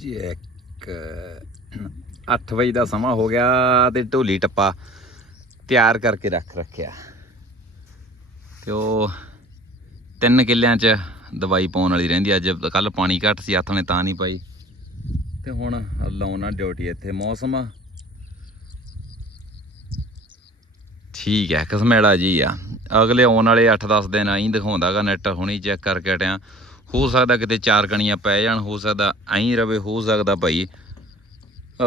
Check 8 ਵਜੇ ਦਾ ਸਮਾਂ ਹੋ ਗਿਆ ਤੇ ਢੋਲੀ ਟੱਪਾ ਤਿਆਰ ਕਰਕੇ ਰੱਖ ਰੱਖਿਆ। ਤੇ ਉਹ ਤਿੰਨ ਕਿੱਲਿਆਂ 'ਚ ਦਵਾਈ ਪਾਉਣ ਵਾਲੀ ਰਹਿੰਦੀ ਅੱਜ ਕੱਲ ਪਾਣੀ ਘੱਟ ਸੀ, ਹੱਥ ਨੇ ਤਾਂ ਨਹੀਂ ਪਾਈ। ਤੇ ਹੁਣ ਲਾਉਣਾ ਡਿਊਟੀ ਇੱਥੇ, ਮੌਸਮ? ਠੀਕ ਹੈ, ਕਸਮੇੜਾ ਜੀ ਆ। ਅਗਲੇ ਆਉਣ ਵਾਲੇ 8-10 ਦਿਨ ਆਈ ਦਿਖਾਉਂਦਾਗਾ ਨੈਟ ਹੁਣੀ ਚੈੱਕ ਕਰਕੇ ਟਿਆ ਹੋ ਸਕਦਾ ਕਿਤੇ ਚਾਰ ਕਣੀਆਂ ਪੈ ਜਾਣ, ਹੋ ਸਕਦਾ ਐਂ ਰਵੇ, ਹੋ ਸਕਦਾ ਭਾਈ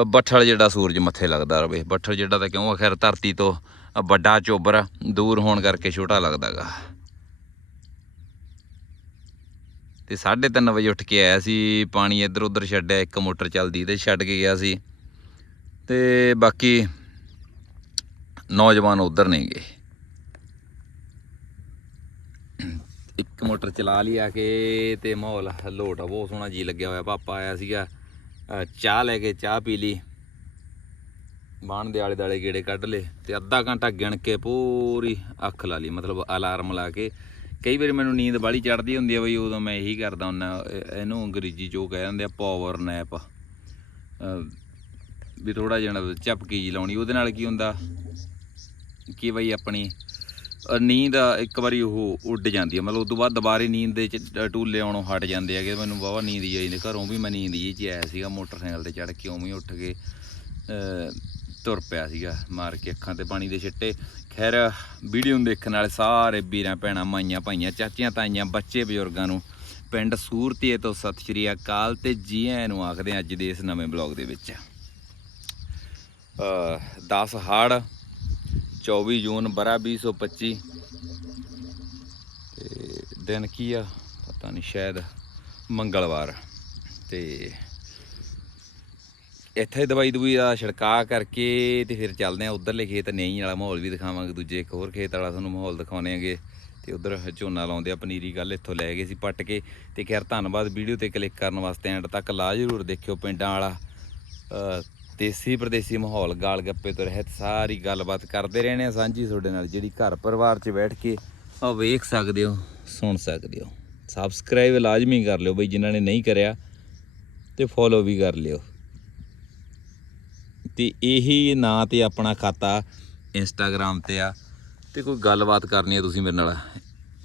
ਬੱਠਲ ਜਿਹੜਾ ਸੂਰਜ ਮੱਥੇ ਲੱਗਦਾ ਰਵੇ। ਬੱਠਲ ਜਿਹੜਾ ਤਾਂ ਕਿਉਂ ਆਖਿਰ ਧਰਤੀ ਤੋਂ ਵੱਡਾ ਚੋਬਰ ਦੂਰ ਹੋਣ ਕਰਕੇ ਛੋਟਾ ਲੱਗਦਾਗਾ। ਤੇ 3:30 ਵਜੇ ਉੱਠ ਕੇ ਆਇਆ ਸੀ, ਪਾਣੀ ਇੱਧਰ ਉੱਧਰ ਛੱਡਿਆ, ਇੱਕ ਮੋਟਰ ਚੱਲਦੀ ਤੇ ਛੱਡ ਕੇ ਗਿਆ ਸੀ। ਤੇ ਬਾਕੀ ਨੌਜਵਾਨ ਉਧਰ ਨਹੀਂ ਗਏ ਇੱਕ ਮੋਟਰ ਚਲਾ ਲਈ ਆ ਕੇ ਤੇ ਮਾਹੌਲ ਲੋਟ ਆ, ਬਹੁਤ ਸੋਹਣਾ ਜੀ ਲੱਗਿਆ ਹੋਇਆ। ਪਾਪਾ ਆਇਆ ਸੀਗਾ ਚਾਹ ਲੈ ਕੇ, ਚਾਹ ਪੀ ਲਈ। ਬਾਣ ਦੇ ਆਲੇ ਦਾਲੇ ਗੇੜੇ ਕੱਢ ਲਏ ਤੇ ਅੱਧਾ ਘੰਟਾ ਗਿਣ ਕੇ ਪੂਰੀ ਅੱਖ ਲਾ ਲਈ, ਮਤਲਬ ਅਲਾਰਮ ਲਾ ਕੇ। ਕਈ ਵਾਰੀ ਮੈਨੂੰ ਨੀਂਦ ਬਾੜੀ ਚੜਦੀ ਹੁੰਦੀ ਆ ਬਈ, ਉਦੋਂ ਮੈਂ ਇਹੀ ਕਰਦਾ ਹੁੰਦਾ ਇਹਨੂੰ ਅੰਗਰੇਜ਼ੀ ਚ ਉਹ ਕਹਿ ਦਿੰਦੇ ਆ ਪਾਵਰ ਨੈਪ ਵੀ ਥੋੜਾ ਜਿਹਾ ਝਪਕੀ ਜੀ ਲਾਉਣੀ, ਉਹਦੇ ਨਾਲ ਕੀ ਹੁੰਦਾ ਕਿ ਬਈ ਆਪਣੀ ਨੀਂਦ ਇੱਕ ਵਾਰੀ ਉਹ ਉੱਡ ਜਾਂਦੀ ਹੈ ਮਤਲਬ ਉਸ ਤੋਂ ਬਾਅਦ ਦੁਬਾਰੇ ਨੀਂਦ ਦੇ ਟੂਲੇ ਆਉਣੋਂ ਹਟ ਜਾਂਦੇ ਹੈਗੇ। ਮੈਨੂੰ ਵਾਹਵਾ ਨੀਂਦ ਹੀ ਆਈ ਨੇ। ਘਰੋਂ ਵੀ ਮੈਂ ਨੀਂਦ ਹੀ ਚ ਆਇਆ ਸੀਗਾ। ਮੋਟਰਸਾਈਕਲ ਤੇ ਚੜ ਕੇ ਉਵੇਂ ਹੀ ਉੱਠ ਕੇ ਤੁਰ ਪਿਆ ਸੀਗਾ। ਮਾਰ ਕੇ ਅੱਖਾਂ ਤੇ ਪਾਣੀ ਦੇ ਛਿੱਟੇ। ਖੈਰ, ਵੀਡੀਓ ਨੂੰ ਦੇਖਣ ਵਾਲੇ ਸਾਰੇ ਵੀਰਾਂ, ਭੈਣਾਂ, ਮਾਈਆਂ, ਭਾਈਆਂ, ਚਾਚੀਆਂ, ਤਾਈਆਂ, ਬੱਚੇ, ਬਜ਼ੁਰਗਾਂ ਨੂੰ ਪਿੰਡ ਸੂਰਤੀਏ ਤੋਂ ਸਤਿ ਸ਼੍ਰੀ ਅਕਾਲ ਤੇ ਜੀ ਆਇਆਂ ਨੂੰ ਆਖਦੇ ਅੱਜ ਦੇ ਇਸ ਨਵੇਂ ਬਲੌਗ ਦੇ ਵਿੱਚ। ਅ 10 ਹਾੜ 24 ਜੂਨ ਬਰਾ 2025 ਤੇ ਦਿਨ ਕੀ ਆ? ਪਤਾ ਨਹੀਂ, ਸ਼ਾਇਦ ਮੰਗਲਵਾਰ। ਤੇ ਇੱਥੇ ਦਵਾਈ ਦਵਾਈ ਦਾ ਛਿੜਕਾ ਕਰਕੇ ਤੇ ਫਿਰ ਚੱਲਦੇ ਆ ਉਧਰਲੇ ਖੇਤ ਨਹੀਂ ਵਾਲਾ ਮਾਹੌਲ ਵੀ ਦਿਖਾਵਾਂਗੇ, ਦੂਜੇ ਇੱਕ ਹੋਰ ਖੇਤ ਵਾਲਾ ਤੁਹਾਨੂੰ ਮਾਹੌਲ ਦਿਖਾਉਣੇ ਆਗੇ। ਤੇ ਉਧਰ ਝੋਨਾ ਲਾਉਂਦੇ ਆ ਪਨੀਰੀ ਗੱਲ ਇੱਥੋਂ ਲੈ ਗਏ ਸੀ ਪੱਟ ਕੇ। ਤੇ ਖੈਰ, ਧੰਨਵਾਦ ਵੀਡੀਓ ਤੇ ਕਲਿੱਕ ਕਰਨ ਵਾਸਤੇ, ਐਂਡ ਤੱਕ ਲਾ ਜ਼ਰੂਰ ਦੇਖਿਓ ਪਿੰਡਾਂ ਵਾਲਾ। ਦੇਸੀ ਪ੍ਰਦੇਸੀ ਮਾਹੌਲ ਗਾਲ ਗੱਪੇ ਤੋਂ ਰਹਿਤ ਸਾਰੀ ਗੱਲਬਾਤ ਕਰਦੇ ਰਹਿਣੇ ਆ ਸਾਂਝੀ ਤੁਹਾਡੇ ਨਾਲ, ਜਿਹੜੀ ਘਰ ਪਰਿਵਾਰ 'ਚ ਬੈਠ ਕੇ ਉਹ ਵੇਖ ਸਕਦੇ ਹੋ, ਸੁਣ ਸਕਦੇ ਹੋ। ਸਬਸਕ੍ਰਾਈਬ ਲਾਜ਼ਮੀ ਕਰ ਲਿਓ ਬਈ, ਜਿਨ੍ਹਾਂ ਨੇ ਨਹੀਂ ਕਰਿਆ ਤੇ ਫੋਲੋ ਵੀ ਕਰ ਲਿਓ। ਤੇ ਇਹੀ ਨਾਂ ਤੇ ਆਪਣਾ ਖਾਤਾ ਇੰਸਟਾਗ੍ਰam ਤੇ ਆ ਤੇ ਕੋਈ ਗੱਲਬਾਤ ਕਰਨੀ ਹੈ ਤੁਸੀਂ ਮੇਰੇ ਨਾਲ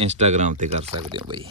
ਇੰਸਟਾਗ੍ਰam ਤੇ ਕਰ ਸਕਦੇ ਹੋ ਬਈ।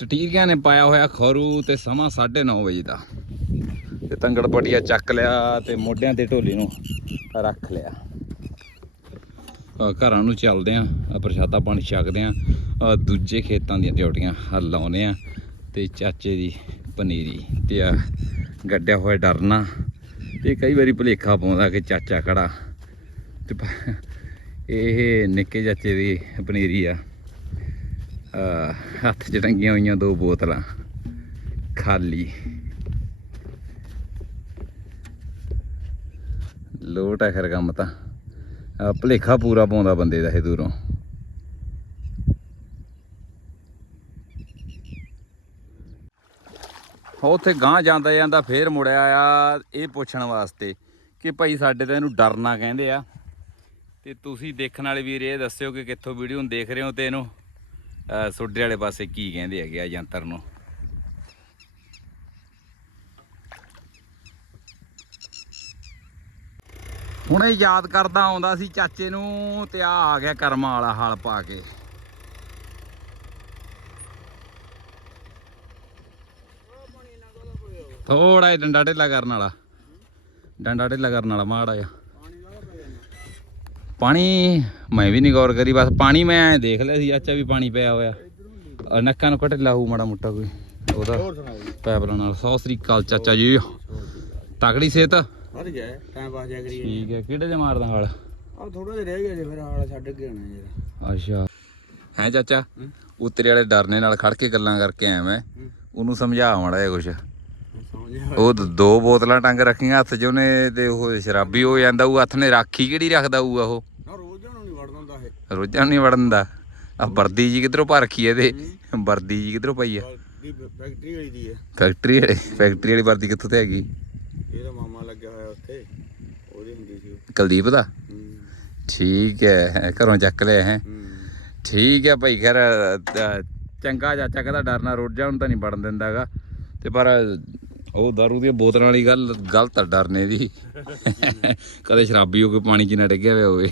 ਟਟੀਰੀਆਂ ਨੇ ਪਾਇਆ ਹੋਇਆ ਖਰੂ ਤੇ ਸਮਾਂ 9:30 ਵਜੇ ਦਾ। ਤੇ ਤੰਗੜ ਪਟੀਆ ਚੱਕ ਲਿਆ ਤੇ ਮੋਢਿਆਂ ਤੇ ਢੋਲੀ ਨੂੰ ਰੱਖ ਲਿਆ। ਘਰਾਂ ਨੂੰ ਚੱਲਦੇ ਆਂ ਪ੍ਰਸ਼ਾਦਾ ਪਾਣੀ ਛਕਦੇ ਆਂ ਦੂਜੇ ਖੇਤਾਂ ਦੀਆਂ ਡਿਊਟੀਆਂ ਲਾਉਨੇ ਆ ਤੇ ਚਾਚੇ ਦੀ ਪਨੀਰੀ ਤੇ ਆ ਗੱਡਿਆ ਹੋਇਆ ਡਰਨਾ। ਤੇ ਕਈ ਵਾਰੀ ਭੁਲੇਖਾ ਪਾਉਂਦਾ ਕਿ ਚਾਚਾ ਖੜਾ। ਤੇ ਇਹ ਨਿੱਕੇ ਚਾਚੇ ਦੀ ਪਨੀਰੀ ਆ। ਹੱਥ 'ਚ ਟੰਗੀਆਂ ਹੋਈਆਂ ਦੋ ਬੋਤਲਾਂ। ਖਾਲੀ। ਲੋਟ ਹੈ ਖਰ ਕੰਮ ਤਾਂ। ਆ ਭੁਲੇਖਾ ਪੂਰਾ ਪਾਉਂਦਾ ਬੰਦੇ ਦਾ ਇਹ ਦੂਰੋਂ। ਉੱਥੇ ਗਾਂ ਜਾਂਦਾ ਜਾਂਦਾ ਫੇਰ ਮੁੜਿਆ ਆ, ਇਹ ਪੁੱਛਣ ਵਾਸਤੇ ਕਿ ਭਾਈ ਸਾਡੇ ਤਾਂ ਇਹਨੂੰ ਡਰਨਾ ਕਹਿੰਦੇ ਆ। ਤੇ ਤੁਸੀਂ ਦੇਖਣ ਵਾਲੇ ਵੀਰ ਇਹ ਦੱਸਿਓ ਕਿ ਕਿੱਥੋਂ ਵੀਡੀਓ ਨੂੰ ਦੇਖ ਰਹੇ ਹੋ ਤੇ ਇਹਨੂੰ। ਸੋਡੇ ਵਾਲੇ ਪਾਸੇ ਕੀ ਕਹਿੰਦੇ ਹੈਗੇ ਆ ਯੰਤਰ ਨੂੰ? ਹੁਣੇ ਯਾਦ ਕਰਦਾ ਆਉਂਦਾ ਸੀ ਚਾਚੇ ਨੂੰ ਤੇ ਆ ਆ ਗਿਆ ਕਰਮਾਂ ਵਾਲਾ ਹਲ ਪਾ ਕੇ। ਥੋੜਾ ਜਿਹਾ ਡੰਡਾ ਢਿੱਲਾ ਕਰਨ ਵਾਲਾ। ਡੰਡਾ ਢਿੱਲਾ ਕਰਨ ਵਾਲਾ ਮਾੜਾ ਜਿਹਾ। ਪਾਣੀ ਮੈਂ ਵੀ ਨਹੀਂ ਗੌਰ ਕਰੀ ਬਸ ਪਾਣੀ ਮੈਂ ਐਂ ਦੇਖ ਲਿਆ ਸੀ ਚਾਚਾ ਵੀ ਪਾਣੀ ਪਿਆ ਹੋਇਆ। ਨੱਕਾਂ ਨੂੰ ਘਟ ਲਾਹੂ ਮਾੜਾ ਮੁੱਟਾ ਕੋਈ ਉਹਦਾ ਪੈਪਲਾਂ ਨਾਲ ਸੌ ਸ੍ਰੀ ਅਕਾਲ ਚਾਚਾ ਜੀ। ਤਕੜੀ ਸਿਹਤ। ਵੱਧ ਗਿਆ ਟਾਈਮ ਪਾਸ ਜਾ ਕਰੀਏ। ਠੀਕ ਹੈ ਕਿਹੜੇ ਦੇ ਮਾਰਦਾ ਹਾਲ? ਆ ਥੋੜਾ ਜਿਹਾ ਰਹਿ ਗਿਆ ਜੇ ਫਿਰ ਹਾਲ ਛੱਡ ਕੇ ਆਣਾ ਯਾਰ। ਅੱਛਾ। ਹੈ ਚਾਚਾ? ਉਤਰੇ ਵਾਲੇ ਡਰਨੇ ਨਾਲ ਖੜ ਕੇ ਗੱਲਾਂ ਕਰਕੇ ਆਇਆ ਮੈਂ। ਉਹਨੂੰ ਸਮਝਾ ਮਾੜਾ ਜਿਹਾ ਕੁਛ। ਉਹ ਦ- ਦੋ ਬੋਤਲਾਂ ਟੰਗ ਰੱਖੀਆਂ ਹੱਥ 'ਚ ਉਹਨੇ ਤੇ ਉਹ ਸ਼ਰਾਬੀ ਹੋ ਜਾਂਦਾ ਉਹ ਹੱਥ ਨੇ ਰਾਖੀ ਕਿਹੜੀ ਰੱਖਦਾ ਉਹ ਉਹ ਨਾ ਰੋਜ਼ ਨੂੰ ਨਹੀਂ ਵੜਨ ਹੁੰਦਾ ਇਹ ਰੋਜ਼ਾਂ ਨਹੀਂ ਵੜਨ ਦਾ। ਆ ਵਰਦੀ ਜੀ ਕਿਧਰੋਂ ਭਾ ਰੱਖੀ ਇਹਦੇ? ਵਰਦੀ ਜੀ ਕਿਧਰੋਂ ਪਈ ਦੀ ਫੈਕਟਰੀ ਵਾਲੀ ਦੀ ਹੈ ਫੈਕਟਰੀ ਵਾਲੇ ਫੈਕਟਰੀ ਵਾਲੀ ਵਰਦੀ ਕਿੱਥੋਂ ਤੇ ਹੈਗੀ? ਇਹਦਾ ਮਾਮਾ ਲੱਗਿਆ ਹੋਇਆ ਉੱਥੇ। ਉਹਦੀ ਹੁੰਦੀ ਸੀ। ਕੁਲਦੀਪ ਦਾ? ਠੀਕ ਹੈ ਘਰੋਂ ਚੱਕ ਲਿਆ ਹੈ। ਠੀਕ ਹੈ ਭਾਈ ਖੈਰ ਚੰਗਾ ਚਾਚਾ ਕਹਿੰਦਾ ਡਰਨਾ ਰੋਜ਼ਾਂ ਨੂੰ ਤਾਂ ਨਹੀਂ ਵੜਨ ਦਿੰਦਾਗਾ ਤੇ ਪਰ ਉਹ ਦਾਰੂ ਦੀਆਂ ਬੋਤਲਾਂ ਵਾਲੀ ਗੱਲ ਗਲਤ ਆ ਡਰਨੇ ਦੀ ਕਦੇ ਸ਼ਰਾਬੀ ਹੋ ਕੇ ਪਾਣੀ 'ਚ ਨਾ ਡਿੱਗਿਆ ਹੋਵੇ।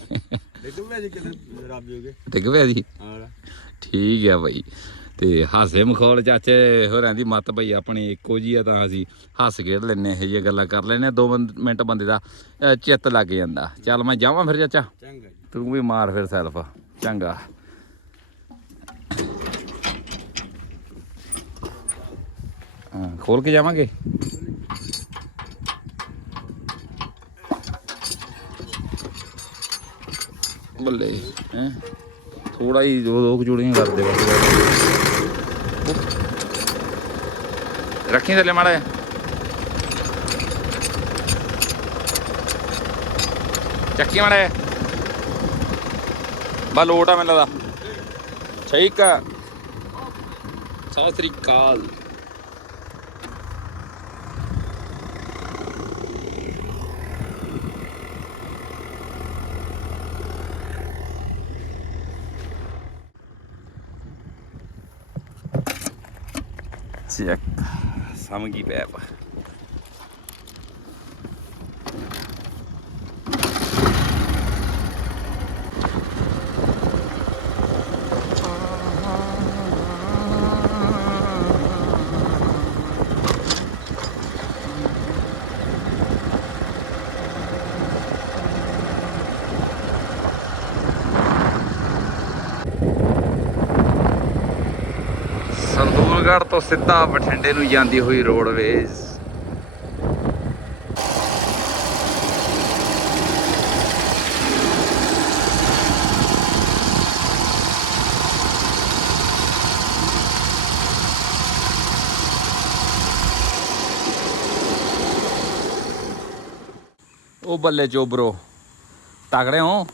ਕਿਤੇ ਰੱਬ ਡਿੱਗ ਪਿਆ ਜੀ? ਹਾਂ। ਠੀਕ ਹੈ ਭਾਈ ਤੇ ਹਾਸੇ ਮਖੌਲ ਚਾਚੇ ਹੋਰਾਂ ਦੀ ਮੱਤ ਭਾਈ ਆਪਣੀ ਇੱਕੋ ਜੀ ਆ ਤਾਂ ਅਸੀਂ ਹੱਸ ਖੇਡ ਲੈਨੇ ਇਹ ਜਿਹੀਆਂ ਗੱਲਾਂ ਕਰ ਲੈਨੇ ਦੋ ਮਿੰਟ ਬੰਦੇ ਦਾ ਅ, ਚਿੱਤ ਲੱਗ ਜਾਂਦਾ। ਚੱਲ ਮੈਂ ਜਾਵਾਂ ਫਿਰ ਚਾਚਾ। ਚੰਗਾ ਜੀ। ਤੂੰ ਵੀ ਮਾਰ ਫਿਰ ਸੈਲਫ। ਚੰਗਾ। ਹਾਂ ਖੋਲ ਕੇ ਜਾਵਾਂਗੇ? ਬੱਲੇ, ਹੈ? ਥੋੜਾ ਹੀ ਦੋ ਦੋ ਕੁ ਕਰ ਦੇ ਬਸ ਰੱਖੀ ਥੱਲੇ ਮਾੜਾ ਚੱਕੀ ਮਾੜਾ ਬਾ ਲੋਟ ਆ ਮੈਨੂੰ ਲੱਗਦਾ। ਠੀਕ ਆ। ਸਤਿ ਸ੍ਰੀ ਅਕਾਲ ਚੈੱਕ ਸਮਝੀ ਪੈਪ ਤੋਂ ਸਿੱਧਾ ਬਠਿੰਡੇ ਨੂੰ ਜਾਂਦੀ ਹੋਈ ਰੋਡਵੇਜ਼। ਉਹ ਬੱਲੇ ਚੋਬਰੋ ਤਗੜੇ ਹੋ?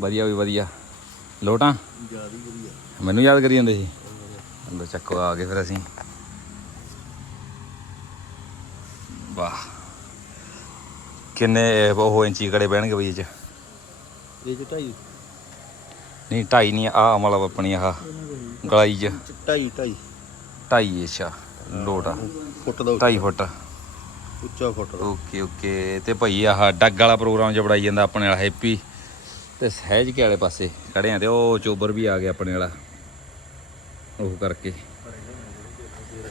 ਵਧੀਆ ਵੀ ਵਧੀਆ। ਲੋਟਾਂ? ਜ਼ਿਆਦਾ ਵਧੀਆ। ਮੈਨੂੰ ਯਾਦ ਕਰੀ ਜਾਂਦੇ ਸੀ। ਲੋ ਚੱਕੋ ਆ ਗਏ ਫਿਰ ਅਸੀਂ। ਵਾਹ। ਕਿੰਨੇ ਉਹ ਇੰਚੀ ਕੜੇ ਬਹਿਣਗੇ ਬਈ ਇਹ ਚ? ਇਹ ਚ ਢਾਈ। ਨਹੀਂ ਢਾਈ ਨਹੀਂ ਆ ਮਤਲਬ ਆਪਣੀ ਆਹ ਗਲਾਈ ਚ। ਢਾਈ ਢਾਈ। ਢਾਈ ਅੱਛਾ ਲੋਟ ਆ। ਫੁੱਟ ਦਾ ਢਾਈ ਫੁੱਟ। ਉੱਚਾ ਫੁੱਟ ਦਾ। Okay okay. ਤੇ ਭਾਈ ਆਹ ਡੱਗ ਵਾਲਾ ਪ੍ਰੋਗਰਾਮ ਜਿਹਾ ਬਣਾਈ ਜਾਂਦਾ ਆਪਣੇ ਵਾਲਾ ਹੈਪੀ ਤੇ ਸਹਿਜ ਕੇ ਵਾਲੇ ਪਾਸੇ। ਖੜੇ ਆ ਤੇ ਉਹ ਚੋਬਰ ਵੀ ਆ ਗਿਆ ਆਪਣੇ ਵਾਲਾ। ਉਹ ਕਰਕੇ।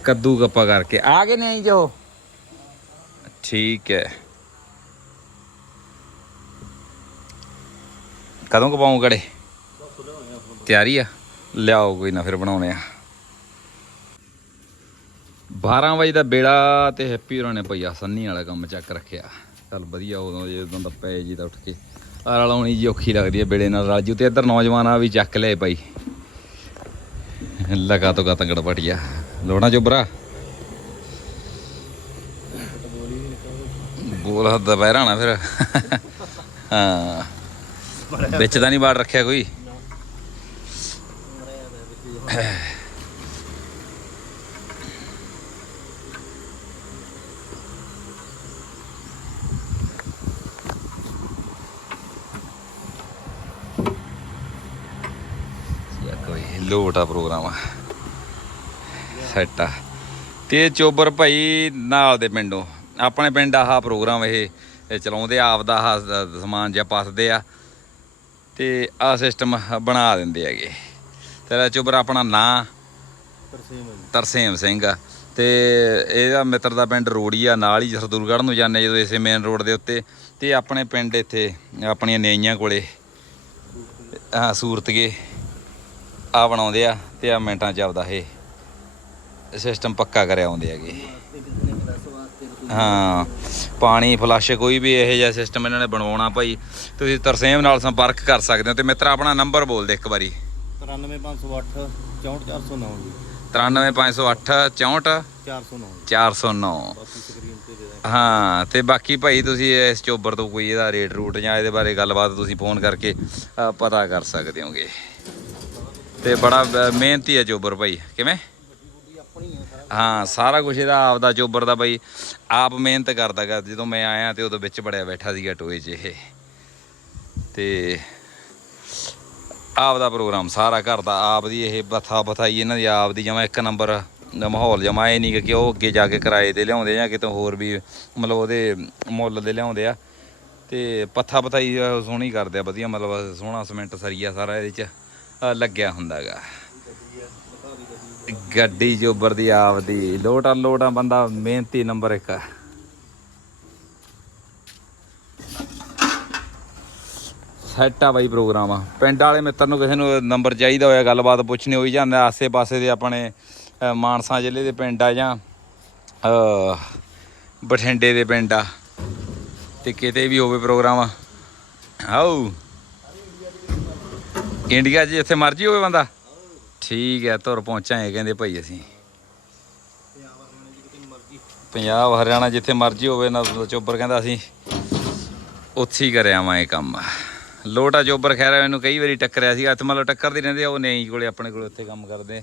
ਕੱਦੂ ਗੱਪਾ ਕਰਕੇ। ਆ ਗਏ ਨਹੀਂ ਜੋ ਠੀਕ ਹੈ। ਕਦੋਂ ਕਪਾਉਂ ਕੜੇ ਤਿਆਰੀ ਆ? ਲਿਆਓ ਕੋਈ ਨਾ, ਫਿਰ ਬਣਾਉਣੇ ਆ। 12 ਵਜੇ ਦਾ ਬੇੜਾ ਤੇ ਹੈਪੀ ਹੋਰਾਂ ਨੇ ਭਈਆ ਸੰਨੀ ਵਾਲਾ ਕੰਮ ਚੱਕ ਰੱਖਿਆ। ਚੱਲ ਵਧੀਆ, ਉਦੋਂ ਜੇ ਉਦੋਂ ਦਾ ਪਏ ਜੀ ਦਾ ਉੱਠ ਕੇ। ਆ ਰਲਾਉਣੀ ਜੀ ਔਖੀ ਲੱਗਦੀ ਹੈ ਬੇੜੇ ਨਾਲ। ਰਲ ਜੂ ਤੇ ਇੱਧਰ ਆ ਵੀ ਚੱਕ ਲਏ ਭਾਈ। ਲਗਾ ਤੋਂ ਗਾ ਤੰਗੜ ਪਟਿਆ ਲੋਣਾ ਚੋਬਰਾ ਬੋਲ ਫਿਰ ਹਾਂ ਵਿੱਚ ਤਾਂ ਨਹੀਂ ਬਾੜ ਰੱਖਿਆ ਕੋਈ ਲੋਟ ਆ ਪ੍ਰੋਗਰਾਮ ਆ। ਸੈੱਟ ਆ। ਤੇ ਚੋਬਰ ਭਾਈ ਨਾਲ ਦੇ ਪਿੰਡੋਂ। ਆਪਣੇ ਪਿੰਡ ਆਹ ਪ੍ਰੋਗਰਾਮ ਇਹ ਚਲਾਉਂਦੇ ਆ, ਆਪਦਾ ਆਹ ਸਮਾਨ ਜਿਹਾ ਪਾਸਦੇ ਆ। ਤੇ ਆ ਸਿਸਟਮ ਬਣਾ ਦਿੰਦੇ ਹੈਗੇ। ਤੇਰਾ ਚੋਬਰ ਆਪਣਾ ਨਾਂ ਤਰਸੇਮ ਤਰਸੇਮ ਸਿੰਘ ਆ। ਤੇ ਇਹਦਾ ਮਿੱਤਰ ਦਾ ਪਿੰਡ ਰੋੜੀ ਆ, ਨਾਲ ਹੀ ਸਰਦੂਲਗੜ੍ਹ ਨੂੰ ਜਾਂਦੇ ਜਦੋਂ ਇਸੇ ਮੇਨ ਰੋਡ ਦੇ ਉੱਤੇ। ਤੇ ਆਪਣੇ ਪਿੰਡ ਇੱਥੇ, ਆਪਣੀਆਂ ਨੇਈਆਂ ਕੋਲੇ, ਹਾਂ, ਸੂਰਤਗੇ। ਆ ਬਣਾਉਂਦੇ ਆ ਤੇ ਆ ਮਿੰਟਾਂ ਚ ਆਪਦਾ ਇਹ ਸਿਸਟਮ ਪੱਕਾ ਕਰਿਆ ਆਉਂਦੇ ਹੈਗੇ। ਹਾਂ ਪਾਣੀ ਫਲੱਸ਼ ਕੋਈ ਵੀ ਇਹੋ ਜਿਹਾ ਸਿਸਟਮ ਇਹਨਾਂ ਨੇ ਬਣਵਾਉਣਾ ਭਾਈ। ਤੁਸੀਂ ਤਰਸੇਮ ਨਾਲ ਸੰਪਰਕ ਕਰ ਸਕਦੇ ਹੋ ਤੇ ਮਿੱਤਰ ਆਪਣਾ ਨੰਬਰ ਬੋਲ ਦੇ ਇੱਕ ਵਾਰੀ। 93508 64409 ਜੀ। 93508 64 409 409 ਬਾਕੀ ਸਕਰੀਨ ਤੇ ਦੇ ਦਾਂਗੇ ਹਾਂ ਤੇ ਬਾਕੀ ਭਾਈ ਤੁਸੀਂ ਇਸ ਚੋਬਰ ਤੋਂ ਕੋਈ ਇਹਦਾ ਰੇਟ ਰੂਟ ਜਾਂ ਇਹਦੇ ਬਾਰੇ ਗੱਲਬਾਤ ਤੁਸੀਂ ਫੋਨ ਕਰਕੇ ਪਤਾ ਕਰ ਸਕਦੇ ਹੋਗੇ। ਤੇ ਬੜਾ ਮਿਹਨਤੀ ਹੈ ਚੋਬਰ ਭਾਈ। ਕਿਵੇਂ? ਹਾਂ, ਸਾਰਾ ਕੁਝ ਇਹਦਾ ਆਪਦਾ ਚੋਬਰ ਦਾ ਬਾਈ ਆਪ ਮਿਹਨਤ ਕਰਦਾ ਕਰਦਾਗਾ ਜਦੋਂ ਮੈਂ ਆਇਆ ਤੇ ਉਦੋਂ ਵਿੱਚ ਬੜਿਆ ਬੈਠਾ ਸੀਗਾ ਟੋਏ 'ਚ ਇਹ ਤੇ ਆਪ ਦਾ ਪ੍ਰੋਗਰਾਮ ਸਾਰਾ ਘਰ ਦਾ ਆਪ ਦੀ ਇਹ ਬਥਾ ਬਥਾਈ ਇਹਨਾਂ ਦੀ, ਆਪ ਦੀ ਜਮਾ ਇੱਕ ਨੰਬਰ ਦਾ ਮਾਹੌਲ ਜਮਾ ਇਹ ਨਹੀਂ ਕਿ ਉਹ ਅੱਗੇ ਜਾ ਕੇ ਕਿਰਾਏ ਤੇ ਲਿਆਉਂਦੇ ਜਾਂ ਕਿਤੋਂ ਹੋਰ ਵੀ, ਮਤਲਬ ਉਹਦੇ ਮੁੱਲ ਦੇ ਲਿਆਉਂਦੇ ਆ। ਤੇ ਪੱਥਾ ਪਥਾਈ ਸੋਹਣੀ ਕਰਦੇ ਆ, ਵਧੀਆ ਮਤਲਬ ਸੋਹਣਾ ਸਿਮੈਂਟ ਸਰੀਆ ਸਾਰਾ ਇਹਦੇ ਚ। ਲੱਗਿਆ ਹੁੰਦਾਗਾ। ਗੱਡੀ ਜੋਬਰ ਦੀ ਆਪਦੀ ਲੋਟਾ ਲੋਟਾ ਬੰਦਾ ਮਿਹਨਤੀ ਨੰਬਰ ਇੱਕ ਆ। ਸੈੱਟ ਆ ਬਾਈ ਪ੍ਰੋਗਰਾਮ। ਆ ਪਿੰਡ ਵਾਲੇ ਮਿੱਤਰ ਨੂੰ ਕਿਸੇ ਨੂੰ ਨੰਬਰ ਚਾਹੀਦਾ ਹੋਇਆ, ਗੱਲਬਾਤ ਪੁੱਛਣੀ ਹੋਈ ਜਾਂਦਾ ਆਸੇ ਪਾਸੇ ਦੇ ਆਪਣੇ ਮਾਨਸਾ ਜ਼ਿਲ੍ਹੇ ਦੇ ਪਿੰਡ ਆ ਜਾਂ ਬਠਿੰਡੇ ਦੇ ਪਿੰਡ ਆ। ਤੇ ਕਿਤੇ ਵੀ ਹੋਵੇ ਪ੍ਰੋਗਰਾਮ। ਆਓ। ਇੰਡੀਆ 'ਚ ਜਿੱਥੇ ਮਰਜ਼ੀ ਹੋਵੇ ਬੰਦਾ। ਠੀਕ ਹੈ, ਤੁਰ ਪਹੁੰਚਾਂਗੇ, ਕਹਿੰਦੇ ਭਾਈ ਅਸੀਂ। ਪੰਜਾਬ, ਹਰਿਆਣਾ ਜਿੱਥੇ ਮਰਜ਼ੀ ਹੋਵੇ ਨਾ ਚੋਬਰ ਕਹਿੰਦਾ ਅਸੀਂ ਉੱਥੇ ਹੀ ਕਰਿਆ ਮੈਂ ਇਹ ਕੰਮ। ਲੋਟਾ ਚੋਬਰ ਖੈਰ ਮੈਨੂੰ ਕਈ ਵਾਰੀ ਟੱਕਰਿਆ ਸੀ, ਹੱਥ ਮਤਲਬ ਟੱਕਰਦੇ ਰਹਿੰਦੇ ਉਹ ਨਹੀਂ ਕੋਲੇ ਆਪਣੇ ਕੋਲੇ ਉੱਥੇ ਕੰਮ ਕਰਦੇ।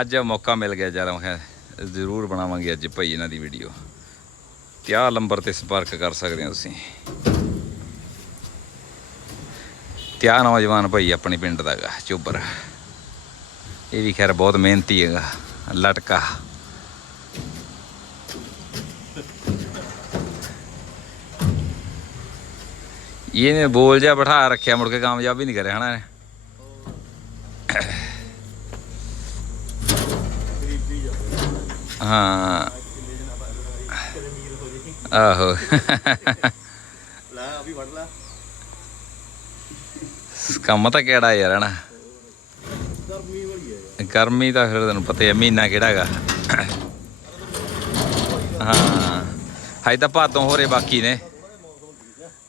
ਅੱਜ ਮੌਕਾ ਮਿਲ ਗਿਆ ਯਾਰ ਮੈਂ ਜ਼ਰੂਰ ਬਣਾਵਾਂਗੇ ਅੱਜ ਭਾਈ ਇਹਨਾਂ ਦੀ ਵੀਡੀਓ ਕਿਆ ਆਹ ਨੰਬਰ ਤੇ ਸੰਪਰਕ ਕਰ ਸਕਦੇ ਹੋ ਤੁਸੀਂ। ਤੇ ਆਹ ਨੌਜਵਾਨ ਭਾਈ ਆਪਣੇ ਪਿੰਡ ਦਾ ਹੈਗਾ ਚੋਬਰ। ਇਹ ਵੀ ਖੈਰ ਬਹੁਤ ਮਿਹਨਤੀ ਹੈਗਾ, ਲਟਕਾ। ਇਹਨੇ ਬੋਲ ਜਾ ਬਿਠਾ ਰੱਖਿਆ, ਮੁੜ ਕੇ ਕਾਮਯਾਬ ਹੀ ਨਹੀਂ ਕਰਿਆ ਹਨਾ ਇਹਨੇ। ਹਾਂ। ਆਹੋ ਲੈ ਆ ਵੀ ਵੜ ਲੈ ਕੰਮ ਤਾਂ ਕਿਹੜਾ ਯਾਰ, ਹਨਾ? ਗਰਮੀ ਵਾਲੀ ਹੈ ਗਰਮੀ ਤਾਂ ਫਿਰ ਤੈਨੂੰ ਪਤਾ ਹੀ ਹੈ ਮਹੀਨਾ ਕਿਹੜਾ ਹੈਗਾ। ਹਾਂ ਹਾਈ ਤਾਂ ਭਾਦੋਂ ਹੋਰੇ ਬਾਕੀ ਨੇ।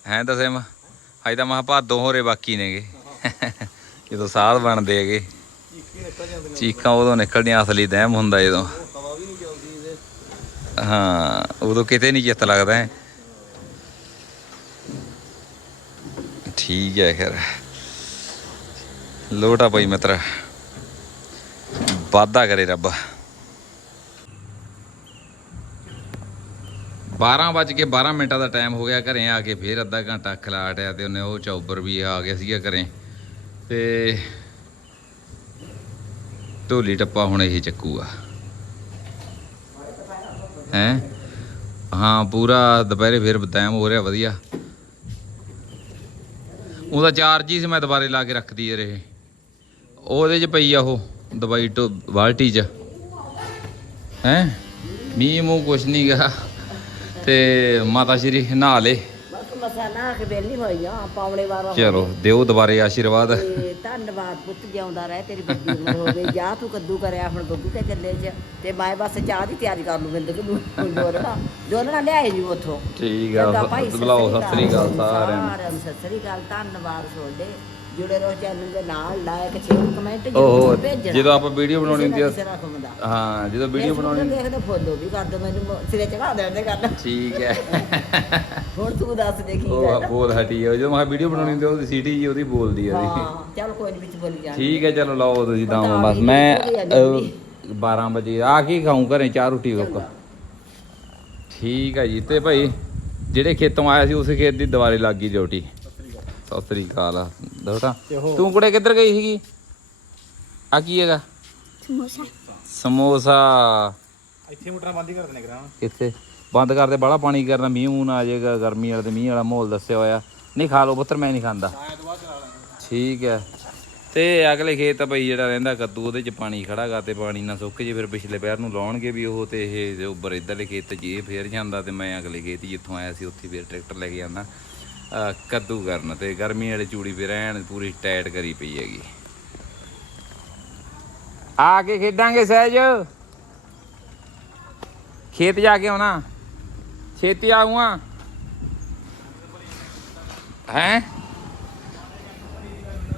ਹੈ ਤਾਂ ਸੇਮ ਹਾਈ ਤਾਂ ਮਹਾ ਭਾਦੋਂ ਹੋਰੇ ਬਾਕੀ ਨੇਗੇ। ਜਦੋਂ ਸਾਧ ਬਣਦੇ ਹੈਗੇ। ਚੀਕਾਂ ਉਦੋਂ ਨਿਕਲਦੀਆਂ, ਅਸਲੀ ਦਹਿਮ ਹੁੰਦਾ ਜਦੋਂ। ਹਾਂ, ਉਦੋਂ ਕਿਤੇ ਨਹੀਂ ਚਿੱਤ ਲੱਗਦਾ। ਠੀਕ ਹੈ, ਖੈਰ। ਲੋਟਾ ਪਈ ਮਿੱਤਰ। ਵਾਦਾ ਕਰੇ ਰੱਬ। 12 ਵੱਜ ਕੇ 12 ਮਿੰਟਾਂ ਦਾ ਟਾਈਮ ਹੋ ਗਿਆ, ਘਰੇ ਆ ਕੇ ਫੇਰ ਅੱਧਾ ਘੰਟਾ ਖਲਾਟ ਆ ਤੇ ਉਹਨੇ ਉਹ ਚੌਬਰ ਵੀ ਆ ਗਿਆ ਸੀਗਾ ਘਰੇ। ਤੇ ਢੋਲੀ ਟੱਪਾ ਹੁਣ ਇਹੀ ਚੱਕੂਗਾ ਹੈ? ਹਾਂ, ਪੂਰਾ ਦੁਪਹਿਰੇ ਫਿਰ ਟਾਈਮ ਹੋ ਰਿਹਾ ਵਧੀਆ। ਉਹਦਾ ਚਾਰਜ ਹੀ ਸੀ ਮੈਂ ਦੁਬਾਰੇ ਲਾ ਕੇ ਰੱਖਦੀ ਯਾਰ ਇਹ। ਉਹਦੇ 'ਚ ਪਈ ਆ ਉਹ ਦਵਾਈ ਟੋ ਬਾਲਟੀ 'ਚ। ਹੈ? ਮੀਂਹ ਮੂੰਹ ਕੁਛ ਨਹੀਂ ਗਾ। ਤੇ ਮਾਤਾ ਸ਼੍ਰੀ ਨਹਾ ਲੇ। ਚਲੋ ਦਿਓ ਦੁਬਾਰੇ ਆਸ਼ੀਰਵਾਦ। ਧੰਨਵਾਦ ਪੁੱਤ ਜਿਉਂਦਾ ਰਹਿ ਤੇਰੀ ਵੱਡੀ ਉਮਰ ਹੋਵੇ ਜਾ ਤੂੰ ਕੱਦੂ ਕਰਿਆ ਹੁਣ ਬੱਬੂ ਤੇ ਚੱਲੇ ਚ। ਤੇ ਮੈਂ ਬਸ ਚਾਹ ਦੀ ਤਿਆਰੀ ਕਰ ਲੂ ਬਿੰਦ ਨੂੰ ਦੋਲਣਾ ਦੋਲਣਾ ਲਿਆਏ ਜੀ ਉਥੋਂ। ਠੀਕ ਆ ਚੰਗਾ ਭਾਈ, ਬੁਲਾਓ ਸਤਿ ਸ੍ਰੀ ਅਕਾਲ ਸਾਰਿਆਂ ਨੂੰ। ਸਤਿ ਸ੍ਰੀ ਅਕਾਲ ਧੰਨਵਾਦ ਤੁਹਾਡੇ ਜੁੜੇ ਰਹੋ ਚੈਨਲ ਦੇ ਨਾਲ ਲਾਇਕ ਸ਼ੇਅਰ ਕਮੈਂਟ ਭੇਜਣਾ। ਜਦੋਂ ਆਪਾਂ ਵੀਡੀਓ ਬਣਾਉਣੀ ਹੁੰਦੀ ਆ ਹਾਂ ਜਦੋਂ ਵੀਡੀਓ ਬਣਾਉਣੀ ਦੇਖਦੇ ਫੋਲੋ ਵੀ ਕਰ ਦੋ ਮੈਨੂੰ ਮ- ਸਿਰੇ ਚੜਾ ਦੇਣ ਗੱਲ ਠੀਕ ਹੈ। ਹੁਣ ਤੂੰ ਦੱਸ ਦੇ ਕੀ ਉਹ ਬੋਲ ਹਟੀ ਆ। ਜਦੋਂ ਮੈਂ ਵੀਡੀਓ ਬਣਾਉਣੀ ਹੁੰਦੀ ਉਹਦੀ ਸੀਟੀ ਜੀ ਉਹਦੀ ਬੋਲਦੀ ਆ ਉਹਦੀ। ਹਾਂ ਚੱਲ ਕੋਈ ਨਹੀਂ ਵਿੱਚ ਬੋਲੀ ਜਾਣ ਠੀਕ ਹੈ ਚਲੋ ਲਾਓ ਤੁਸੀਂ ਤਾਂ ਪਤਾ ਬਸ ਵੀ ਮੈਂ ਨਹੀਂ ਹੋਈ ਅਹ, 12 ਵਜੇ ਆ ਕੀ ਖਾਉਂ ਘਰੇ ਚਾਹ ਰੋਟੀ ਕੋਕ ਠੀਕ ਹੈ ਜੀ ਤੇ ਭਾਈ ਜਿਹੜੇ ਖੇਤੋਂ ਆਇਆ ਸੀ ਉਸੇ ਖੇਤ ਦੀ ਦੀਵਾਰੀ ਲੱਗ ਗਈ ਡਿਊਟੀ ਸਤਿ ਸ੍ਰੀ ਅਕਾਲ। ਦੋਟਾ ਤੂੰ ਕੁੜੇ ਕਿੱਧਰ ਗਈ ਸੀਗੀ? ਆ ਕੀ ਹੈਗਾ? ਸਮੋਸਾ। ਸਮੋਸਾ। ਇੱਥੇ ਮੋਟਰਾਂ ਬੰਦ ਹੀ ਕਰ ਦੇਣੇ ਕਰਾਂ ਕਿੱਥੇ ਬੰਦ ਕਰਦੇ ਬਾਹਲਾ ਪਾਣੀ ਕਰਨਾ ਮੀਂਹ ਮੂੰਹ ਨਾ ਆ ਜਾਏਗਾ ਗਰਮੀ ਵਾਲਾ ਤੇ ਮੀਂਹ ਵਾਲਾ ਮਾਹੌਲ ਦੱਸਿਆ ਹੋਇਆ। ਨਹੀਂ ਖਾ ਲਓ ਪੁੱਤਰ ਮੈਂ ਨਹੀਂ ਖਾਂਦਾ। ਠੀਕ ਹੈ। ਤੇ ਅਗਲੇ ਖੇਤ ਤਾਂ ਬਈ ਜਿਹੜਾ ਰਹਿੰਦਾ ਕੱਦੂ ਉਹਦੇ ਚ ਪਾਣੀ ਖੜਾਗਾ ਤੇ ਪਾਣੀ ਨਾ ਸੁੱਕ ਜੇ ਫਿਰ ਪਿਛਲੇ ਪੈਰ ਨੂੰ ਲਾਉਣਗੇ ਵੀ ਉਹ ਤੇ ਇਹ ਜੋ ਉੱਪਰ ਇੱਧਰਲੇ ਖੇਤ 'ਚ ਇਹ ਫੇਰ ਜਾਂਦਾ ਤੇ ਮੈਂ ਅਗਲੇ ਖੇਤ ਜਿੱਥੋਂ ਆਇਆ ਸੀ ਉੱਥੇ ਫੇਰ ਟਰੈਕਟਰ ਲੈ ਕੇ ਜਾਂਦਾ। ਕੱਦੂ ਕਰਨ ਤੇ ਗਰਮੀ ਵਾਲੀ ਚੂੜੀ ਫੇਰ ਐਨ ਪੂਰੀ ਟਾਈਟ ਕਰੀ ਪਈ ਹੈਗੀ। ਆ ਕੇ ਖੇਡਾਂਗੇ ਸਹਿਜ। ਖੇਤ ਜਾ ਕੇ ਆਉਣਾ। ਛੇਤੀ ਆਉਂਗਾ ਹੈ?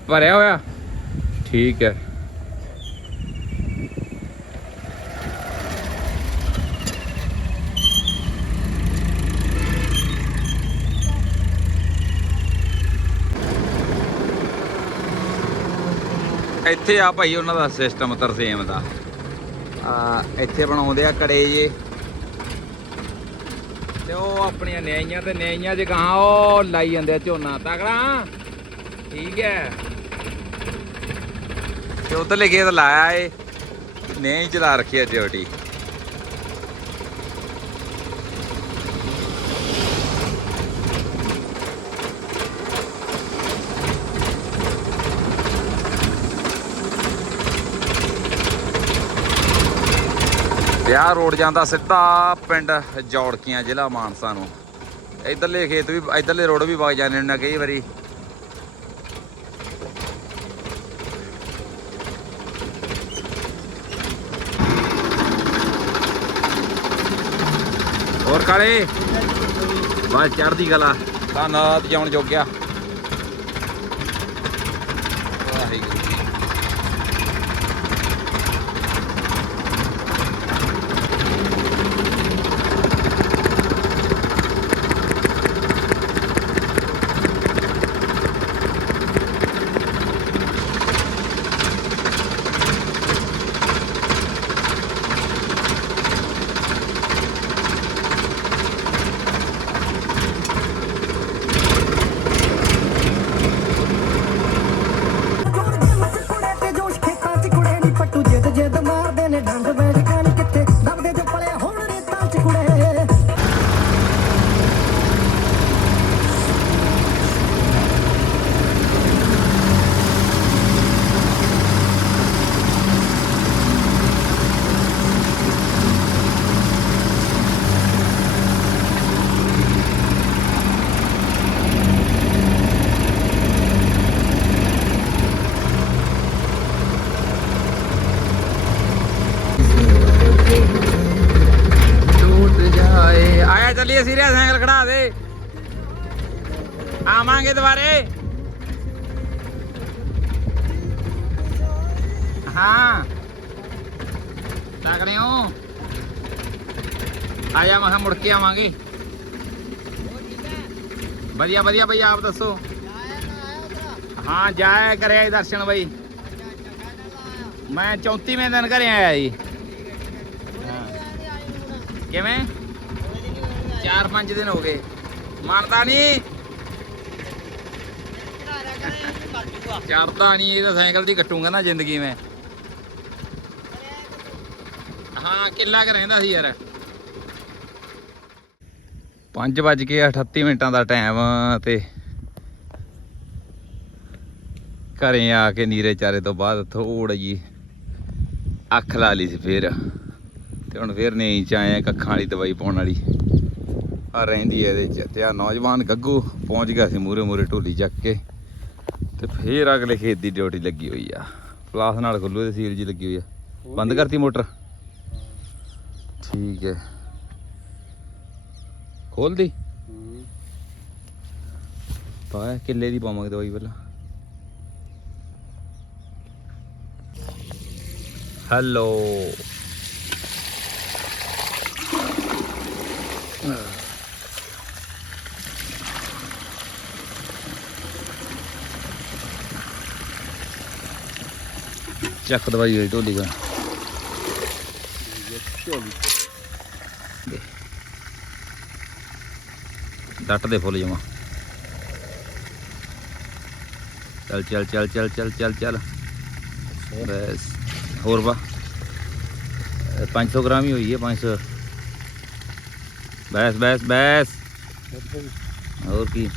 ਭਰਿਆ ਹੋਇਆ? ਠੀਕ ਹੈ। ਇੱਥੇ ਆ ਭਾਈ ਉਹਨਾਂ ਦਾ ਸਿਸਟਮ ਤਰਸੇਮ ਦਾ। ਆ, ਇੱਥੇ ਬਣਾਉਂਦੇ ਆ ਕੜੇ ਜੇ। ਤੇ ਉਹ ਆਪਣੀਆਂ ਨਿਆਈਆਂ ਤੇ ਨਿਆਈਆਂ ਚ ਕਹਾ ਉਹ ਲਾਈ ਜਾਂਦੇ ਆ ਝੋਨਾ। ਤਕੜਾ ਠੀਕ ਹੈ ਤੇ ਲਿਖੇ ਖੇਤ ਲਾਇਆ ਏ। ਨਹੀਂ ਚਲਾ ਰੱਖੀ ਆ ਡਿਊਟੀ। ਵਿਆਹ ਰੋਡ ਜਾਂਦਾ ਸਿੱਧਾ ਪਿੰਡ ਜੌੜਕੀਆਂ ਜ਼ਿਲ੍ਹਾ ਮਾਨਸਾ ਨੂੰ। ਇਧਰਲੇ ਖੇਤ ਵੀ, ਇਧਰਲੇ ਰੋਡ ਵੀ ਵਗ ਜਾਂਦੇ ਨੇ ਕਈ ਵਾਰੀ। ਹੋਰ ਕਾਲੇ? ਬਸ ਚੜਦੀ ਕਲਾ। ਧੰਨਵਾਦ, ਜਾਉਣ ਜੋਗਿਆ। ਤਕੜੇ ਹੋ? ਆਇਆ ਮੈਂ ਕਿਹਾ ਮੁੜ ਕੇ ਆਵਾਂਗੇ। ਵਧੀਆ ਵਧੀਆ ਬਈ ਆਪ ਦੱਸੋ। ਹਾਂ ਜਾਇਆ ਕਰਿਆ ਜੀ ਦਰਸ਼ਨ ਬਈ। ਮੈਂ 34ਵੇਂ ਦਿਨ ਘਰੇ ਆਇਆ ਜੀ। ਕਿਵੇਂ? 4-5 ਦਿਨ ਹੋ ਗਏ। ਮੰਨਦਾ ਨਹੀਂ ਚੜਦਾ ਨਹੀਂ ਇਹ ਤਾਂ ਸਾਈਕਲ ਦੀ ਕੱਟੂਗਾ ਨਾ ਜ਼ਿੰਦਗੀ ਮੈਂ। ਹਾਂ ਕਿੱਲਾ ਕ ਰਹਿੰਦਾ ਸੀ ਯਾਰ। 5 ਵੱਜ ਕੇ 38 ਮਿੰਟਾਂ ਦਾ ਟਾਈਮ ਤੇ ਘਰੇ ਆ ਕੇ ਨੀਰੇ ਚਾਰੇ ਤੋਂ ਬਾਅਦ ਥੋੜਾ ਜੀ ਅੱਖ ਲਾ ਲਈ ਸੀ ਫੇਰ। ਤੇ ਹੁਣ ਫੇਰ ਨਹੀਂ ਚ ਆਏ ਕੱਖਾਂ ਵਾਲੀ ਦਵਾਈ ਪਾਉਣ ਵਾਲੀ। ਆ ਰਹਿੰਦੀ ਹੈ ਇਹਦੇ ਚ ਤੇ ਆ ਨੌਜਵਾਨ ਗੱਗੂ ਪਹੁੰਚ ਗਿਆ ਸੀ ਮੂਰੇ ਮੂਰੇ ਢੋਲੀ ਚੱਕ ਕੇ। ਤੇ ਫੇਰ ਅਗਲੇ ਖੇਤ ਦੀ ਡਿਊਟੀ ਲੱਗੀ ਹੋਈ ਆ। ਪਲਾਸ ਨਾਲ ਖੁੱਲੂ ਤੇ ਸੀਲ ਜੀ ਲੱਗੀ ਹੋਈ ਆ। ਬੰਦ ਕਰਤੀ ਮੋਟਰ? ਠੀਕ ਹੈ। ਖੋਲਦੀ? ਪਾ ਕਿੱਲੇ ਦੀ ਪਾਵਾਂਗੇ ਦਵਾਈ ਪਹਿਲਾਂ। ਹੈਲੋ। ਚੱਕ ਦਵਾਈ ਹੋਈ ਢੋਲੀ ਦਾ। ਦੇ। ਡੱਟ ਦੇ ਫੁੱਲ ਜਮਾ। ਚੱਲ ਚੱਲ ਚੱਲ ਚੱਲ ਚੱਲ ਚੱਲ ਚੱਲ। ਬਸ, ਹੋਰ ਵਾ? 500 ਗ੍ਰਾਮ ਹੀ ਹੋਈ ਹੈ 500 ਬਸ ਬਸ ਬਸ। ਹੋਰ ਕੀ?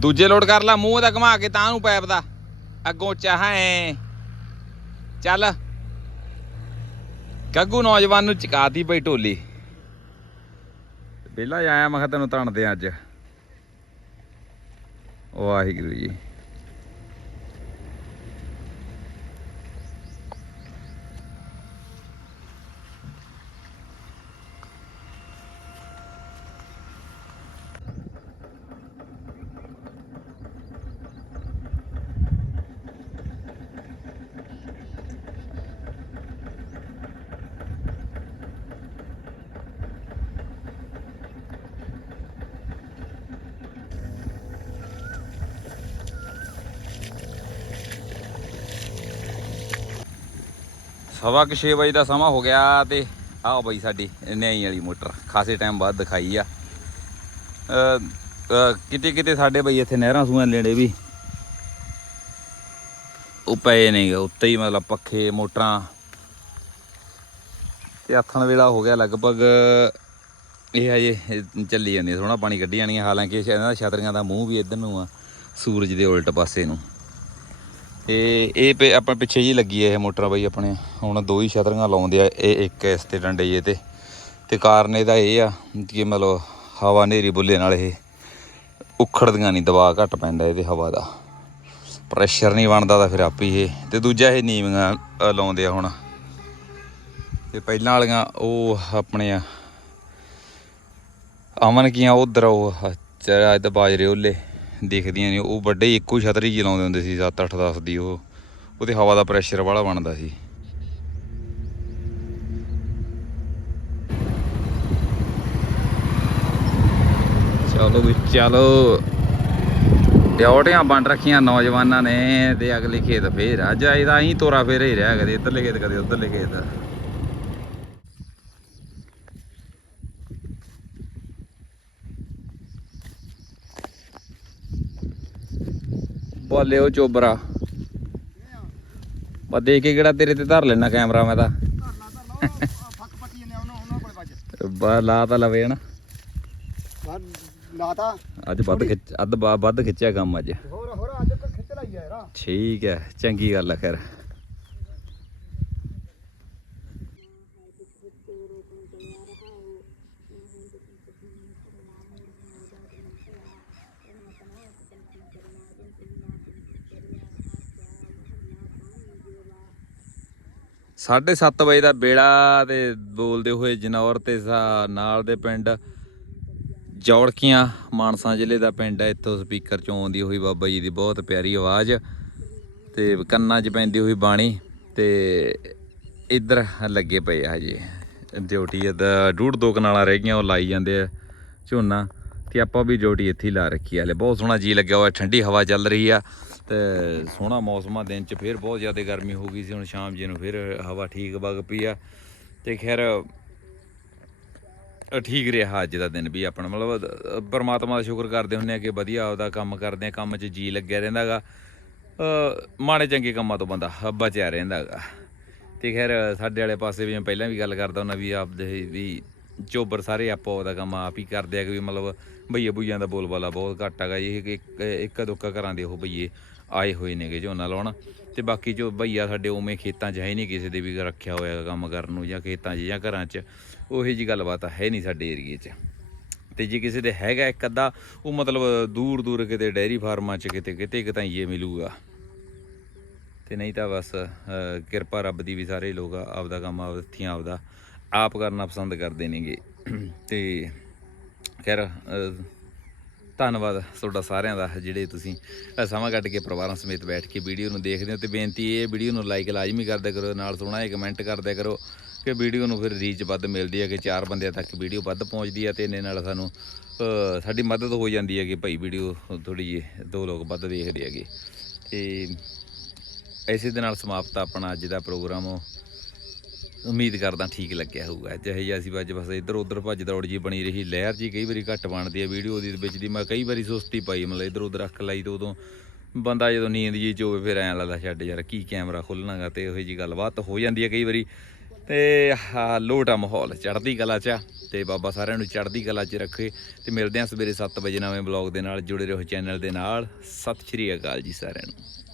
ਦੂਜੇ ਲੋਡ ਕਰ ਲਾ, ਮੂੰਹ ਦਾ ਘੁਮਾ ਕੇ ਤਾਂ ਨੂੰ ਪੈਪ ਦਾ। ਅੱਗੋਂ ਚਾਹੇ ਚੱਲ। ਗੱਗੂ ਨੌਜਵਾਨ ਨੂੰ ਚਕਾਤੀ ਪਈ ਢੋਲੀ। ਪਹਿਲਾਂ ਆਇਆ, ਮੈਂ ਕਿਹਾ ਤੈਨੂੰ ਤਣਦੇ ਆ ਅੱਜ। ਵਾਹਿਗੁਰੂ ਜੀ। ਸਵਾ ਕੁ ਛੇ ਵਜੇ ਦਾ ਸਮਾਂ ਹੋ ਗਿਆ ਤੇ ਆਹ ਬਈ ਸਾਡੀ ਨਿਆਈ ਵਾਲੀ ਮੋਟਰ ਖਾਸੇ ਟਾਈਮ ਬਾਅਦ ਦਿਖਾਈ ਆ। ਕਿਤੇ ਕਿਤੇ ਸਾਡੇ ਬਈ ਇੱਥੇ ਨਹਿਰਾਂ ਸੂਆਂ ਲੈਣੇ ਵੀ ਉਹ ਪਏ ਨੇਗੇ, ਉੱਤੇ ਹੀ ਮਤਲਬ ਪੱਖੇ, ਮੋਟਰਾਂ। ਤੇ ਆਥਣ ਵੇਲਾ ਹੋ ਗਿਆ ਲਗਭਗ, ਇਹ ਹਜੇ ਚੱਲੀ ਜਾਂਦੀ ਸੋਹਣਾ ਪਾਣੀ ਕੱਢੀ ਜਾਣੀ ਹਾਲਾਂਕਿ ਇਹਨਾਂ ਦਾ ਛਤਰੀਆਂ ਦਾ ਮੂੰਹ ਵੀ ਇੱਧਰ ਨੂੰ ਆ, ਸੂਰਜ ਦੇ ਉਲਟ ਪਾਸੇ ਨੂੰ। ਇਹ ਇਹ ਪੇ ਆਪਾਂ ਪਿੱਛੇ ਜੀ ਲੱਗੀ ਹੈ ਇਹ ਮੋਟਰ ਬਾਈ ਆਪਣੇ। ਹੁਣ ਦੋ ਹੀ ਛਤਰੀਆਂ ਲਾਉਂਦੇ ਆ, ਇਹ ਇੱਕ ਇਸ ਤੇ ਡੰਡੇ ਜੇ ਤੇ। ਤੇ ਕਾਰਨ ਇਹਦਾ ਇਹ ਆ ਕਿ ਮਤਲਬ ਹਵਾ ਨੇਰੀ ਬੁੱਲੇ ਨਾਲ ਇਹ ਉਖੜਦੀਆਂ ਨਹੀਂ, ਦਬਾਅ ਘੱਟ ਪੈਂਦਾ ਇਹਦੇ ਹਵਾ ਦਾ। ਪ੍ਰੈਸ਼ਰ ਨਹੀਂ ਬਣਦਾ ਤਾਂ ਫਿਰ ਆਪੀ ਇਹ। ਤੇ ਦੂਜਾ ਇਹ ਨੀਵੀਆਂ ਲਾਉਂਦੇ ਆ ਹੁਣ। ਤੇ ਪਹਿਲਾਂ ਵਾਲੀਆਂ ਉਹ ਆਪਣੇ ਆ, ਅਮਨ ਕੀਆਂ, ਉਧਰ ਉਹ ਚਰਾ ਇਹਦਾ ਬਾਜਰੇ ਉਹਲੇ ਦਿਖਦੀਆਂ ਨੇ, ਉਹ ਵੱਡੇ ਇੱਕੋ ਹੀ ਛਤਰੀ ਜੀ ਲਾਉਂਦੇ ਹੁੰਦੇ ਸੀ 7 8 10 ਦੀ, ਉਹ, ਉਹਦੇ ਹਵਾ ਦਾ ਪ੍ਰੈਸ਼ਰ ਵਾਲਾ ਬਣਦਾ ਸੀ। ਚਲੋ ਵੀ, ਚਲੋ। ਡਿਓਟੀਆਂ ਬਣ ਰੱਖੀਆਂ ਨੌਜਵਾਨਾਂ ਨੇ, ਤੇ ਅਗਲੇ ਖੇਤ ਫੇਰ, ਅੱਜ ਇਹਦਾ ਹੀ ਤੋਰਾ ਫੇਰ ਹੀ ਰਿਹਾ ਕਦੇ, ਇੱਧਰਲੇ ਖੇਤ, ਕਦੇ ਉੱਧਰਲੇ ਖੇਤ। ਬੋਲੇ ਉਹ ਚੋਬਰਾ। ਬਾ ਦੇ ਕੇ ਕਿਹੜਾ ਤੇਰੇ ਤੇ ਧਰ ਲੈਣਾ ਕੈਮਰਾ ਮੈਂ ਤਾਂ। ਫੱਕ ਪੱਟੀ ਨੇ ਉਹਨਾਂ ਉਹਨਾਂ ਕੋਲ ਵੱਜ ਬਾ ਲਾ ਤਾਂ ਲਵੇ ਨਾ ਲਾਤਾ ਅੱਜ ਵੱਧ ਖਿੱਚ ਅੱਧ ਵੱਧ ਖਿੱਚਿਆ ਕੰਮ ਅੱਜ। ਹੋਰ ਹੋਰ ਅੱਜ ਖਿੱਚ ਲਈ ਆ ਯਾਰ। ਠੀਕ ਹੈ ਚੰਗੀ ਗੱਲ ਹੈ ਖੈਰ। ਸਾਢੇ ਸੱਤ ਵਜੇ ਦਾ ਬੇੜਾ ਤੇ ਬੋਲਦੇ ਹੋਏ ਜਨੌਰ ਤੇ ਸਾ- ਨਾਲ ਦੇ ਪਿੰਡ ਜੌੜਕੀਆਂ, ਮਾਨਸਾ ਜ਼ਿਲ੍ਹੇ ਦਾ ਪਿੰਡ ਹੈ। ਇੱਥੋਂ ਸਪੀਕਰ ਚੋਂ ਆਉਂਦੀ ਹੋਈ ਬਾਬਾ ਜੀ ਦੀ ਬਹੁਤ ਪਿਆਰੀ ਆਵਾਜ਼ ਤੇ ਕੰਨਾਂ 'ਚ ਪੈਂਦੀ ਹੋਈ ਬਾਣੀ ਤੇ ਇੱਧਰ ਲੱਗੇ ਪਏ ਆ ਹਜੇ। ਡਿਊਟੀ ਦਾ ਡੂਢ ਦੋ ਕਨਾਲਾਂ ਰਹਿ ਗਈਆਂ, ਉਹ ਲਾਈ ਜਾਂਦੇ ਆ ਝੋਨਾ ਤੇ ਆਪਾਂ ਵੀ ਡਿਊਟੀ ਇੱਥੇ ਹੀ ਲਾ ਰੱਖੀ ਆਲੇ ਬਹੁਤ ਸੋਹਣਾ ਜੀ ਲੱਗਿਆ ਹੋਇਆ, ਠੰਡੀ ਹਵਾ ਚੱਲ ਰਹੀ ਆ। ਤੇ ਸੋਹਣਾ ਮੌਸਮ ਆ ਦਿਨ 'ਚ ਫਿਰ ਬਹੁਤ ਜ਼ਿਆਦਾ ਗਰਮੀ ਹੋ ਗਈ ਸੀ ਹੁਣ ਸ਼ਾਮ ਜੀ ਨੂੰ ਫਿਰ ਹਵਾ ਠੀਕ ਵਗ ਪਈ ਆ। ਤੇ ਖੈਰ ਠੀਕ ਰਿਹਾ ਅੱਜ ਦਾ ਦਿਨ ਵੀ ਆਪਣਾ ਮਤਲਬ ਪਰਮਾਤਮਾ ਦਾ ਸ਼ੁਕਰ ਕਰਦੇ ਹੁੰਨੇ ਆ ਕਿ ਵਧੀਆ ਆਪਦਾ ਕੰਮ ਕਰਦੇ ਆ ਕੰਮ 'ਚ ਜੀ ਲੱਗਿਆ ਰਹਿੰਦਾਗਾ ਅ, ਮਾੜੇ ਚੰਗੇ ਕੰਮਾਂ ਤੋਂ ਬੰਦਾ ਬਚਿਆ ਰਹਿੰਦਾਗਾ ਤੇ ਖੈਰ ਸਾਡੇ ਵਾਲੇ ਪਾਸੇ ਵੀ ਮੈਂ ਪਹਿਲਾਂ ਵੀ ਗੱਲ ਕਰਦਾ ਹੁੰਦਾ ਵੀ ਆਪਦੇ ਵੀ ਚੋਬਰ ਸਾਰੇ ਆਪੋ ਆਪਦਾ ਕੰਮ ਆਪ ਹੀ ਕਰਦੇ ਆ ਕਿ ਵੀ ਮਤਲਬ ਭਈਏ ਭੁਈਆਂ ਦਾ ਬੋਲਬਾਲਾ ਬਹੁਤ ਘੱਟ ਹੈਗਾ ਇਹ ਕਿ ਇੱਕ ਇੱਕ ਘਰਾਂ ਦੇ ਉਹ ਭਈਏ ਆਏ ਹੋਏ ਨੇਗੇ ਝੋਨਾ ਲਾਉਣ। ਤੇ ਬਾਕੀ ਜੋ ਭਈਆ ਸਾਡੇ ਉਵੇਂ ਖੇਤਾਂ 'ਚ ਹੈ ਨਹੀਂ ਕਿਸੇ ਦੇ ਵੀ ਰੱਖਿਆ ਹੋਇਆ ਕੰਮ ਕਰਨ ਨੂੰ ਜਾਂ ਖੇਤਾਂ 'ਚ ਜਾਂ ਘਰਾਂ 'ਚ, ਉਹੀ ਜੀ ਗੱਲਬਾਤ ਹੈ ਨਹੀਂ ਸਾਡੇ ਏਰੀਏ 'ਚ। ਤੇ ਜੇ ਕਿਸੇ ਦੇ ਹੈਗਾ ਇੱਕ ਅੱਧਾ, ਉਹ ਮਤਲਬ ਦੂਰ ਦੂਰ ਕਿਤੇ ਡੈਰੀ ਫਾਰਮਾਂ 'ਚ ਕਿਤੇ ਕਿਤੇ ਕਿਤੇ ਇਹ ਮਿਲੂਗਾ। ਤੇ ਨਹੀਂ ਤਾਂ ਬਸ ਕਿਰਪਾ ਰੱਬ ਦੀ ਵੀ ਸਾਰੇ ਲੋਕ ਆਪਦਾ ਕੰਮ ਆਪ ਹੱਥੀਂ ਆਪਦਾ ਆਪ ਕਰਨਾ ਪਸੰਦ ਕਰਦੇ ਨੇਗੇ। ਤੇ ਖੈਰ ਧੰਨਵਾਦ ਤੁਹਾਡਾ ਸਾਰਿਆਂ ਦਾ, ਜਿਹੜੇ ਤੁਸੀਂ ਸਮਾਂ ਕੱਢ ਕੇ ਪਰਿਵਾਰਾਂ ਸਮੇਤ ਬੈਠ ਕੇ ਵੀਡੀਓ ਨੂੰ ਦੇਖਦੇ ਹੋ ਤੇ ਬੇਨਤੀ ਇਹ ਵੀਡੀਓ ਨੂੰ ਲਾਈਕ ਲਾਜ਼ਮੀ ਕਰਦਿਆ ਕਰੋ, ਨਾਲ ਸੋਹਣਾ ਜਿਹਾ ਕਮੈਂਟ ਕਰਦਿਆ ਕਰੋ ਕਿ ਵੀਡੀਓ ਨੂੰ ਫਿਰ ਰੀਚ ਵੱਧ ਮਿਲਦੀ ਹੈ ਕਿ ਚਾਰ ਬੰਦਿਆਂ ਤੱਕ ਵੀਡੀਓ ਵੱਧ ਪਹੁੰਚਦੀ ਹੈ ਤੇ ਇਹਨੇ ਨਾਲ ਸਾਨੂੰ ਸਾਡੀ ਮਦਦ ਹੋ ਜਾਂਦੀ ਹੈ ਕਿ ਭਾਈ ਵੀਡੀਓ ਥੋੜੀ ਜਿਹੀ ਦੋ ਲੋਕ ਵੱਧ ਦੇਖਦੇ ਹੈਗੇ। ਤੇ ਐਸੇ ਦੇ ਨਾਲ ਸਮਾਪਤ ਆਪਣਾ ਅੱਜ ਦਾ ਪ੍ਰੋਗਰਾਮ। ਉਮੀਦ ਕਰਦਾ ਠੀਕ ਲੱਗਿਆ ਹੋਊਗਾ। ਜਿਹੇ ਜਿਹਾ ਅਸੀਂ ਅੱਜ ਬਸ ਇੱਧਰ ਉੱਧਰ ਭੱਜ ਦੌੜ ਜੀ ਬਣੀ ਰਹੀ, ਲਹਿਰ ਜੀ ਕਈ ਵਾਰੀ ਘੱਟ ਬਣਦੀ ਹੈ ਵੀਡੀਓ ਦੀ ਵਿੱਚ ਦੀ, ਮੈਂ ਕਈ ਵਾਰੀ ਸੁਸਤੀ ਪਾਈ, ਮਤਲਬ ਇੱਧਰ ਉੱਧਰ ਅੱਖ ਲਾਈ ਤੇ ਉਦੋਂ ਬੰਦਾ ਜਦੋਂ ਨੀਂਦ ਜੀ ਚ ਹੋਵੇ ਫਿਰ ਐਂ ਲੱਗਦਾ ਛੱਡ ਯਾਰ ਕੀ ਕੈਮਰਾ ਖੁੱਲਣਾਗਾ ਤੇ ਉਹੋ ਜੀ ਗੱਲਬਾਤ ਹੋ ਜਾਂਦੀ ਹੈ ਕਈ ਵਾਰੀ। ਤੇ ਆਹ ਲੋਟ ਆ ਮਾਹੌਲ, ਚੜ੍ਹਦੀ ਕਲਾ ਚ ਆ ਤੇ ਬਾਬਾ ਸਾਰਿਆਂ ਨੂੰ ਚੜ੍ਹਦੀ ਕਲਾ ਚ ਰੱਖੇ ਤੇ ਮਿਲਦੇ ਹਾਂ ਸਵੇਰੇ 7 ਵਜੇ ਨਵੇਂ ਬਲੌਗ ਦੇ ਨਾਲ, ਜੁੜੇ ਰਹੋ ਚੈਨਲ ਦੇ ਨਾਲ। ਸਤਿ ਸ਼੍ਰੀ ਅਕਾਲ ਜੀ ਸਾਰਿਆਂ ਨੂੰ।